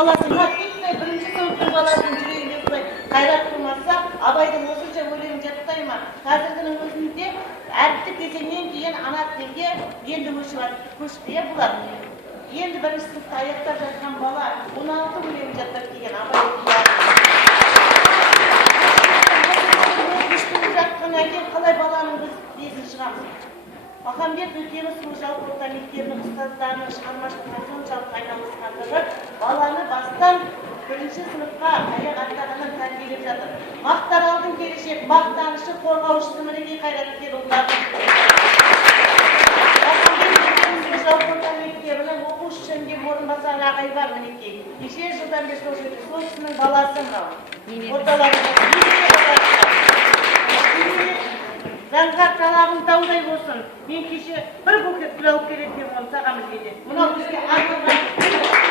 баласы бірінші сыныптың баласының жүрегіне солай қайрат қылмаса, Абайдың осынша өлеңін жаттай ма? Қазіргінің өзінде әріпті кезеңнен кейін ана тілге енді көшті бұлар. Енді бірінші сыныпта аяқтап жатқан бала 16 өлеңін жаттап келген Абай. Қалай баланың біз бесін шығамыз? Махамбет Өтемісов жалпы орта мектебінің ұстаздарының шығармашылығына соншалық айналысқандығы баланы бастан бірінші сыныпқа аяқ аттағаннан тәрбиелеп жатыр. Мақтаралдың келешек, мақтанышы, қорғаушысы мінекей қайраткер ұлдардың. Махамбет Өтемісов жалпы орта мектебінің оқушы жөніндегі орынбасары ағай бар мінекей. Неше жылдан бері сол жерде сол кісінің баласы мынау. Орталарында Заңғар талағым таудай болсын. Мен кеше бір букет гүл алып келетін оны саған бізге. Мынау бізге арналған.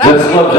Жақсылап